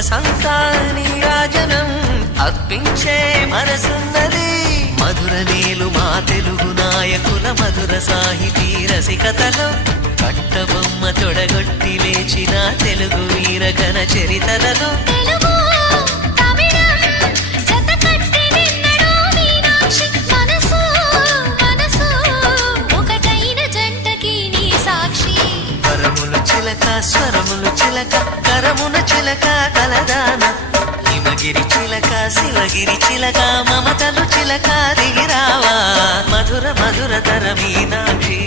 సొగసంతా నీరాజనం అర్పించే మనసున్నది మధుర నేలు మా తెలుగు నాయకుల మధుర సాహితీ రసికతలో కట్టబొమ్మ తొడగొట్టి లేచిన తెలుగు వీర ఘన చరితలలో చిలక స్వరములు చిలక కరమున చిలక కలదాన హిమగిరి చిలక శివగిరి చిలక మమతలు చిలక దిగిరావా మధుర మధుర తర మీనాక్షి